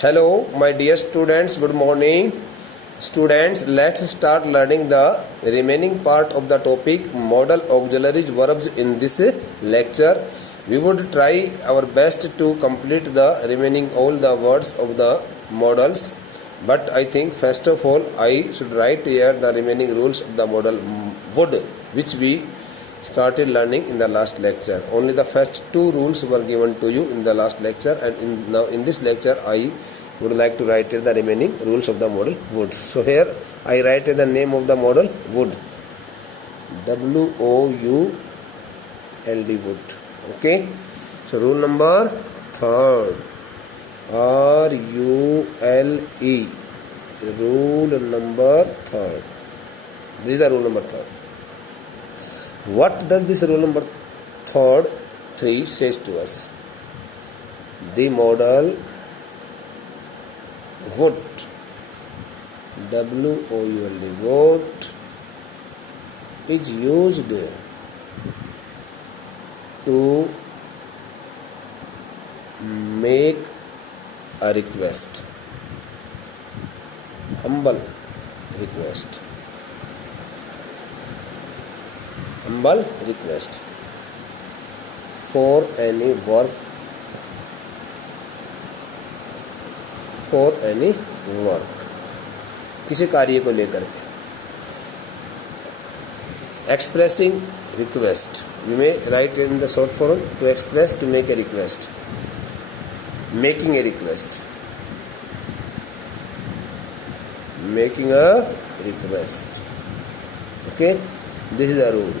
Hello, my dear students. Good morning. Students, let's start learning the remaining part of the topic modal auxiliary verbs in this lecture. We would try our best to complete the remaining all the words of the modals. But I think first of all I should write here the remaining rules of the modal would, which we started learning in the last lecture. Only the first two rules were given to you in the last lecture, and now in this lecture I would like to write the remaining rules of the modal would. So here I write the name of the modal would, W-O-U-L-D, would. Okay. So rule number third, R-U-L-E, rule number third. This is the rule number third. What does this rule number third 3 says to us? The modal would, W-O-U-L-D, would, is used to make a request, humble request, humble request for any work, for any work, किसी कार्य को लेकर के. Expressing request, you may write in the short form to express, to make a request, making a request, making a request. Okay, this is the rule.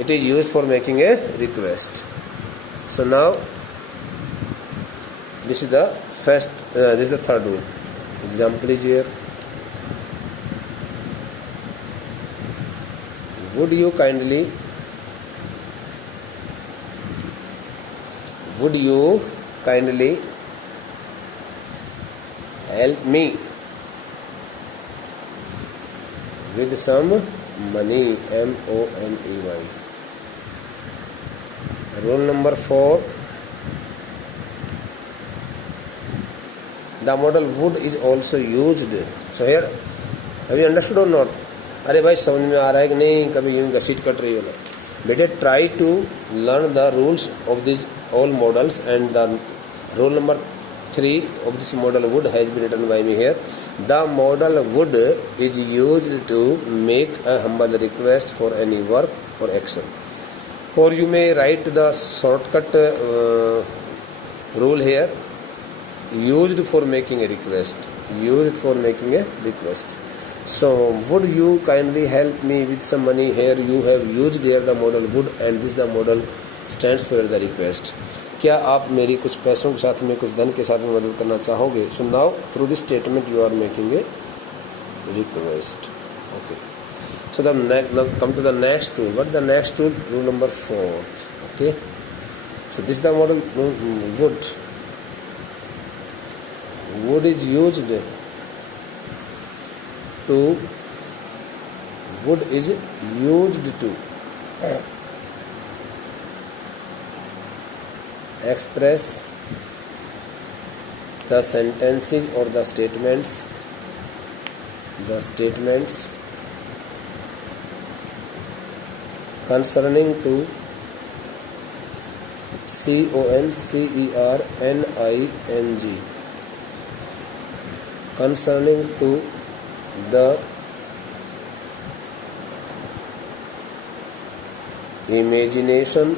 It is used for making a request. So now this is the first, this is the third rule. Example is here. Would you kindly help me with some money, M-O-N-E-Y. Rule number 4, the modal would is also used. So here, have you understood or not? अरे भाई समझ में आ रहा है कि नहीं? कभी यूं घसीट कट रही हो ना बेटे. Try to learn the rules of this all models, and the rule number 3 of this modal would has been written by me here. The modal would is used to make a humble request for any work or action. Or you may write the shortcut rule here, used for making a request, used for making a request. So would you kindly help me with some money? Here you have used here the modal would, and this the modal stands for the request. क्या आप मेरी कुछ पैसों के साथ में, कुछ धन के साथ में मदद करना चाहोगे? So now through this statement you are making a request. Okay. So the come to the next rule. What the next rule? Rule number 4. Okay. So this the model would. Would is used to, would is used to express the sentences or the statements concerning to CONCERNING, concerning to the imagination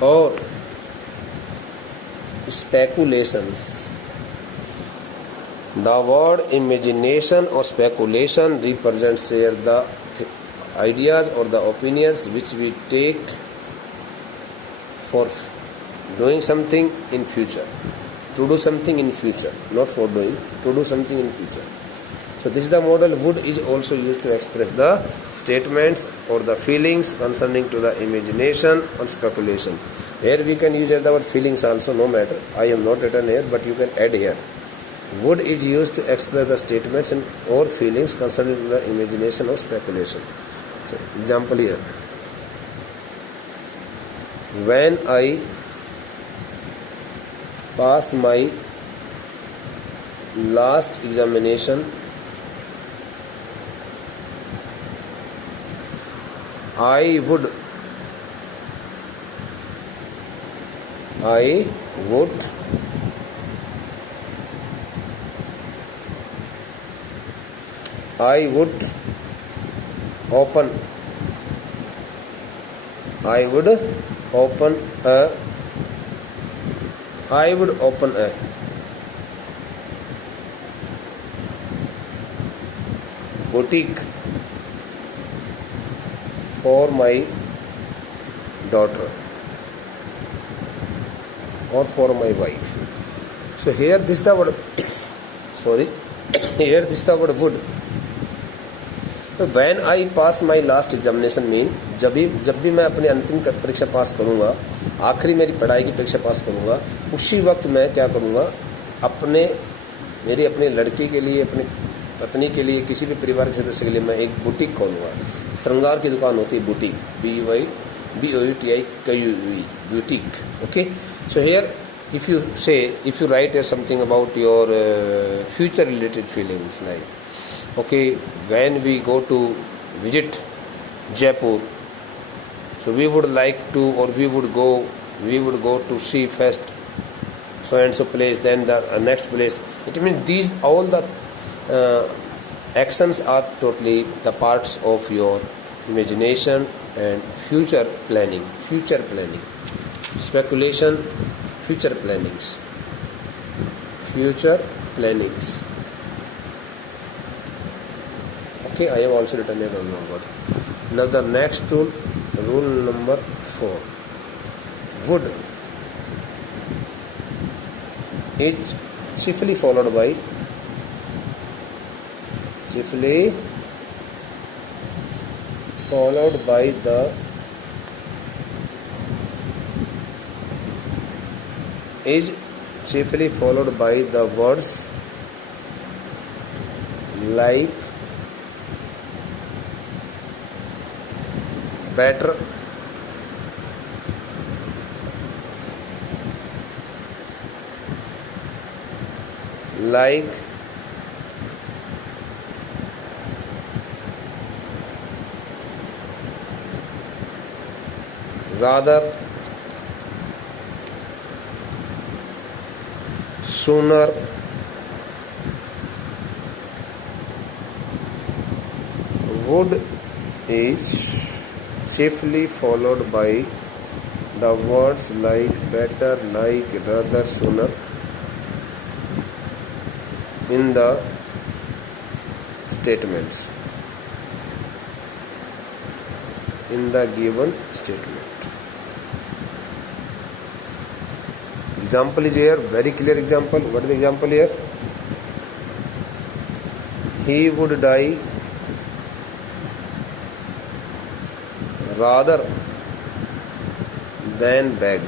or speculations. The word imagination or speculation represents here the ideas or the opinions which we take for doing something in future, to do something in future, not for doing, to do something in future. So this is the modal would is also used to express the statements or the feelings concerning to the imagination or speculation. Here we can use the word feelings also, no matter. I am not written here, but you can add here. Would is used to express the statements and or feelings concerning the imagination or speculation. So example here. When I pass my last examination, I would open a boutique for my daughter or for my wife. So here this is the word sorry here this is the word would. When I pass my last examination mean जब भी मैं अपने अंतिम परीक्षा पास करूँगा, आखिरी मेरी पढ़ाई की परीक्षा पास करूँगा, उसी वक्त मैं क्या करूँगा, मेरी अपने लड़की के लिए, अपनी पत्नी के लिए, किसी भी परिवार के सदस्य के लिए मैं एक बुटीक खोलूँगा. श्रृंगार की दुकान होती है boutique, BUTIK boutique. Okay. So here if you write something about your future related feelings, like okay, when we go to visit Jaipur, so we would like to, or we would go to see first so and so place, then the next place. It means these all the actions are totally the parts of your imagination and future planning, speculation, future plannings. Okay, I have also written a rule number. Now the next rule number 4. Would is chiefly followed by the words like, better, like, rather, sooner, would is chiefly followed by the words like, better, like, rather, sooner in the statements, in the given statement. Example is here, very clear example. What is the example here? He would die rather than beg.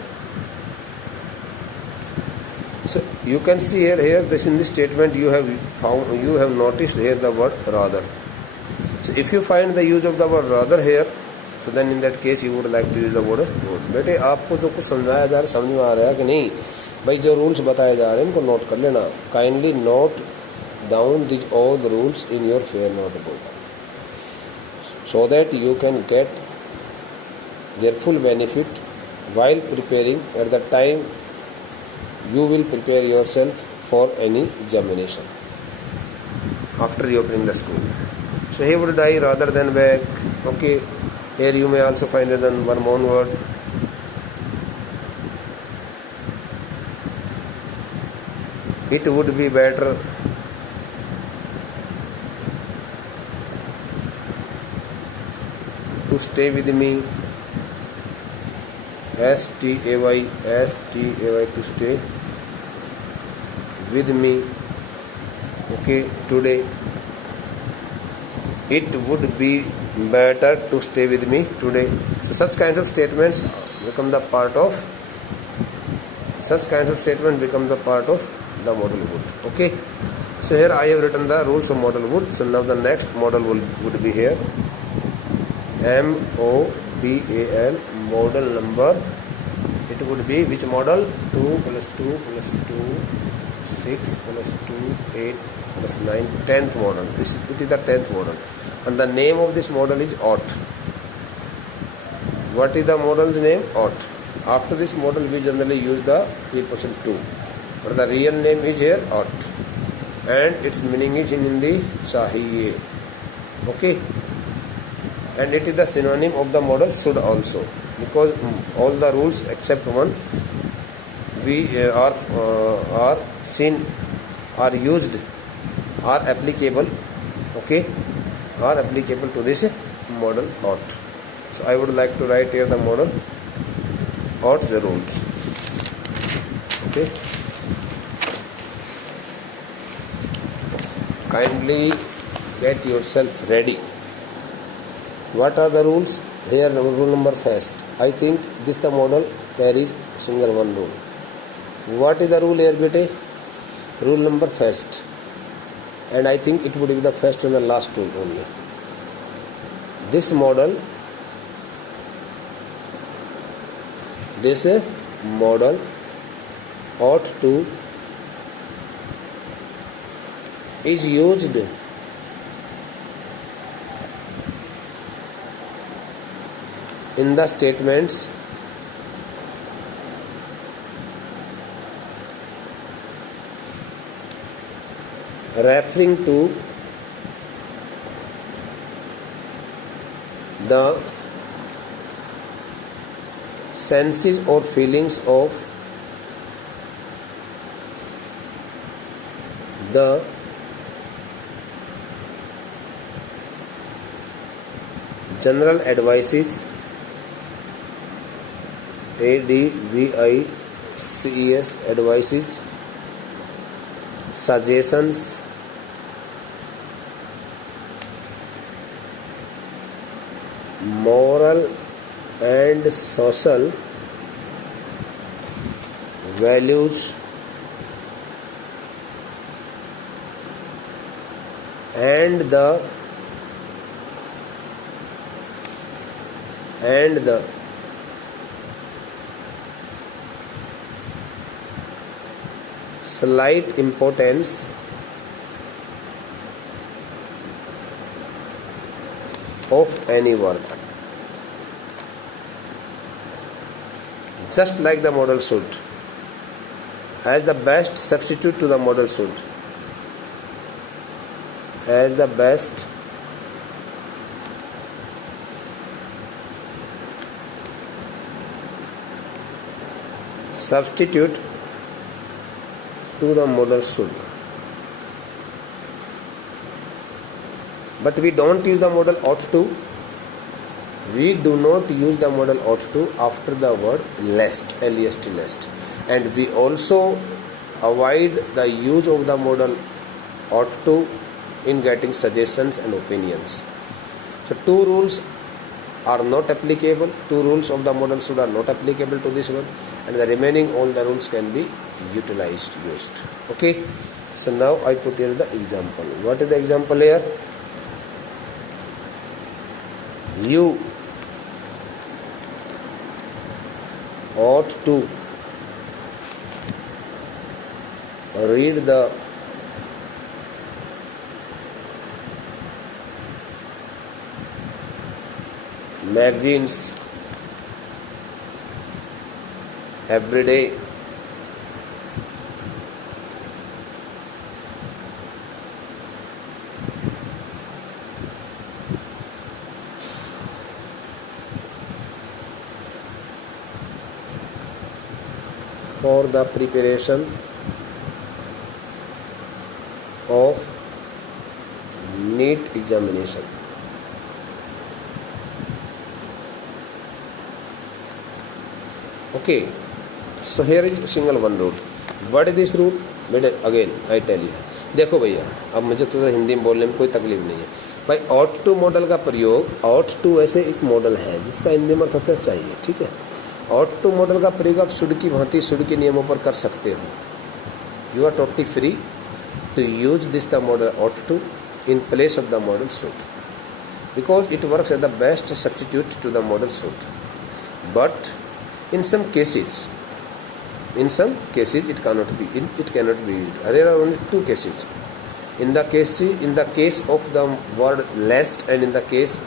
So you can see here this in this statement you have noticed here the word rather. So if you find the use of the word rather here, so then in that case you would like to use the word would. बेटे आपको जो कुछ समझाया जा रहा है समझ में आ रहा है कि नहीं भाई? जो रूल्स बताए जा रहे हैं इनको नोट कर लेना. Kindly note down this all the rules in your fair notebook so that you can get their full benefit while preparing at the time you will prepare yourself for any examination after you opening the school. So he would die rather than beg. Okay, here you may also find one more word. It would be better to stay with me. STAY to stay with me. Okay, today. It would be better to stay with me today. So such kinds of statements become the part of the modal would. Okay, so here I have written the rules of modal would. So now the next modal would be here. MODAL, modal number. It would be which model? 2 plus 2 plus 2, 6 plus 2, 8 plus 9, 10th model. It is the 10th model, and the name of this model is OUT. What is the model's name? OUT. After this model we generally use the preposition to, but the real name is here OUT, and its meaning is in Hindi chahiye. Okay, and it is the synonym of the model should also, because all the rules except one we are seen, are used, are applicable. Okay, are applicable to this model OUT. So I would like to write here the model OUT, the rules. Okay, kindly get yourself ready. What are the rules? Here rule number first. I think this the model carries single one rule. What is the rule here, bete? Rule number first, and I think it would be the first and the last rule only. This model ought to is used in the statements referring to the senses or feelings of the general advices, ADVICES, advices, suggestions, moral and social values, and the slight importance of any work, just like the model should, as the best substitute to the model should, as the best substitute to the model should. But we don't use the model ought to. We do not use the model ought to after the word lest, L-E-S-T, lest. And we also avoid the use of the model ought to in getting suggestions and opinions. So two rules are not applicable. Two rules of the model should are not applicable to this one, and the remaining all the rules can be utilized, used. Okay, so now I put here the example. What is the example here? You ought to read the magazines every day. For the preparation of NEET examination. Okay, so here is single one rule. What is this rule? Again I tell you. देखो भैया, अब मुझे तो हिंदी में बोलने में कोई तकलीफ नहीं है भाई. ought to मॉडल का प्रयोग, ought to ऐसे एक मॉडल है जिसका हिंदी में अर्थ होता चाहिए, ठीक है. ought to मॉडल का प्रयोग आप शुड की भांति शुड के नियमों पर कर सकते हो. You are totally free to use this the model ought to in place of the model should, because it works as the best substitute to the model should. But in some cases In some cases it cannot be used. There are only two cases. In the case of the word lest, and in the case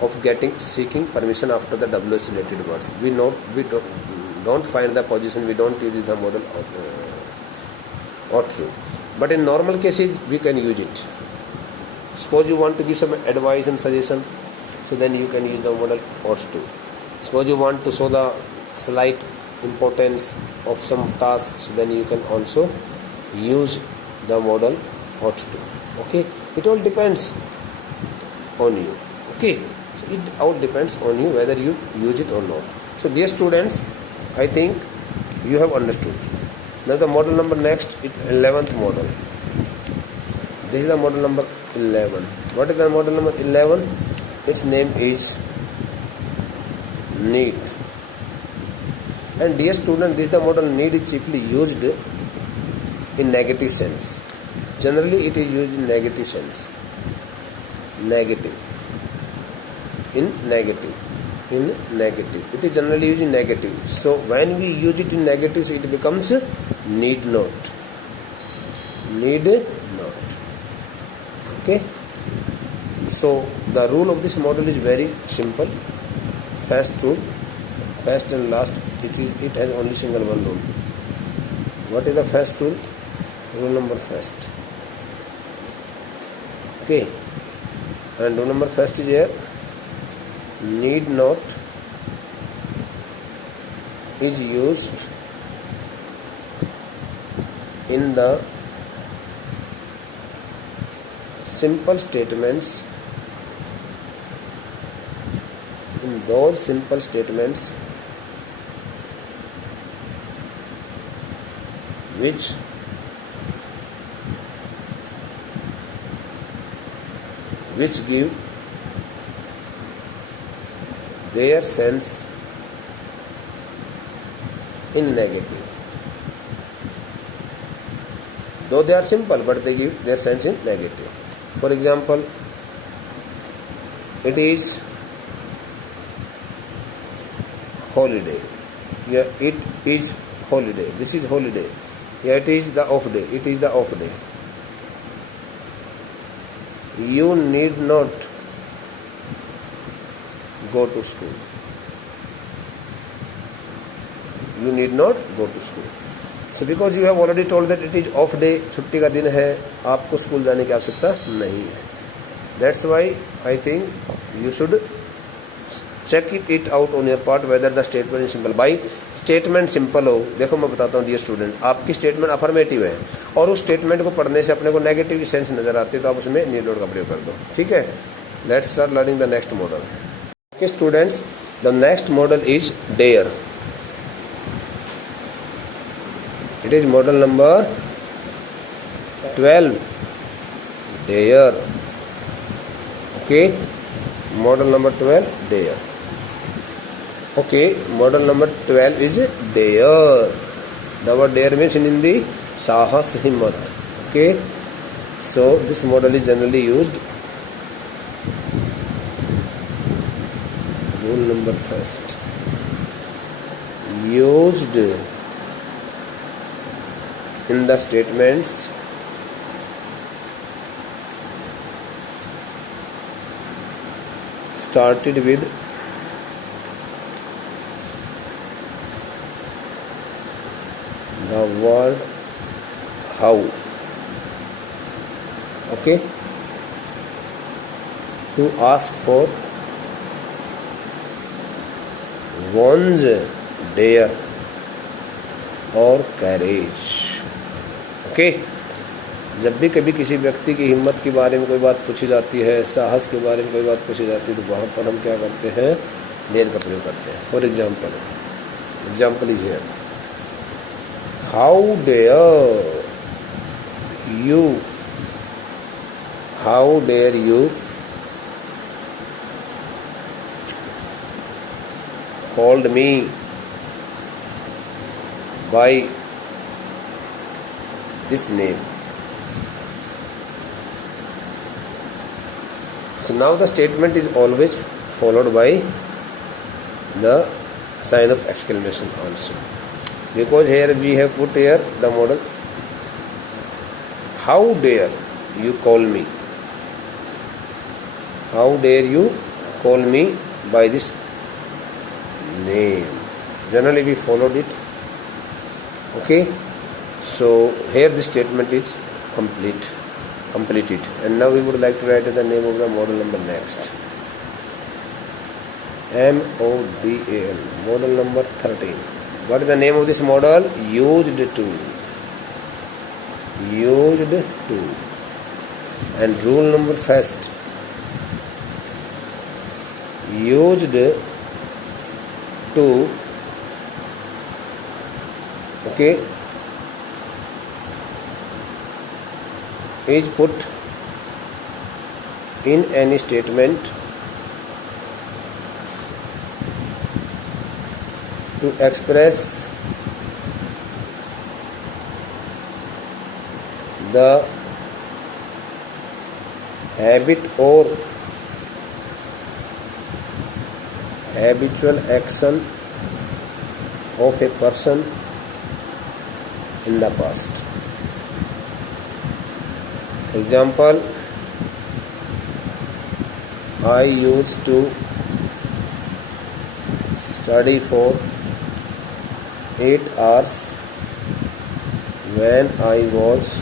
of seeking permission after the WH related words, we don't find the position, we don't use the modal ought to. But in normal cases we can use it. Suppose you want to give some advice and suggestion, so then you can use the modal ought to. Suppose you want to show the slight importance of some task, so then you can also use the modal ought to. Okay, it all depends on you. Okay, so it all depends on you whether you use it or not. So dear students, I think you have understood. Now the model number next is 11th model. This is the model number 11. What is the model number 11? Its name is need. And dear student, this is the model need is chiefly used in negative sense. Generally it is used in negative sense. Negative. It is generally used in negative. So when we use it in negative, so it becomes need not. Need not. Okay. So the rule of this model is very simple. First rule, first and last, it has only single one rule. What is the first rule? Rule number first. Okay. And rule number first is here. Need not is used in the simple statements, in those simple statements which give their sense in negative. Though they are simple, but they give their sense in negative. For example, it is holiday. Yeah, it is holiday. This is holiday. Yeah, it is the off day. It is the off day. You need not go to school. You need not go to school. So because you have already told that it is off day, छुट्टी का दिन है, आपको school जाने की आवश्यकता नहीं है. That's why I think you should check it out on your part whether the statement is simple. भाई स्टेटमेंट सिंपल हो, देखो मैं बताता हूँ डियर स्टूडेंट, आपकी स्टेटमेंट अफर्मेटिव है और उस स्टेटमेंट को पढ़ने से अपने को नेगेटिव की सेंस नजर आती है, तो आप उसमें नीड नोट का प्रयोग कर दो. ठीक है. Let's start learning the next model. Okay students, the next model is dare. It is model number 12. Dare. Okay, model number 12, dare. Okay, model number 12 is dare. The word dare means in Hindi sahas, himmat. Okay, so this model is generally used. Rule number first, used in the statements started with the word how. Okay, to ask for one's dare or courage. Okay, जब भी कभी किसी व्यक्ति की हिम्मत के बारे में कोई बात पूछी जाती है, साहस के बारे में कोई बात पूछी जाती है, तो वहाँ पर हम क्या करते हैं? डेयर का प्रयोग करते हैं. For example is here, how dare you called me by this name. So now the statement is always followed by the sign of exclamation also. because here we have put here the model. How dare you call me? How dare you call me by this name? Generally we followed it. Okay, so here the statement is completed, and now we would like to write the name of the model number next. MODAL, model number 13. What is the name of this model? Used to. And rule number first, used to, okay, is put in any statement to express the habit or habitual action of a person in the past. For example, I used to study for 8 hours when I was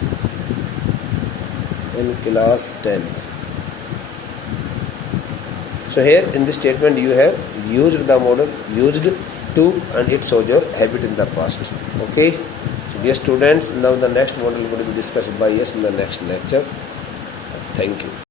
in class 10. So here in this statement you have used the model used to, and it shows your habit in the past. Okay, so dear students, now the next model will be discussed by us in the next lecture. Thank you.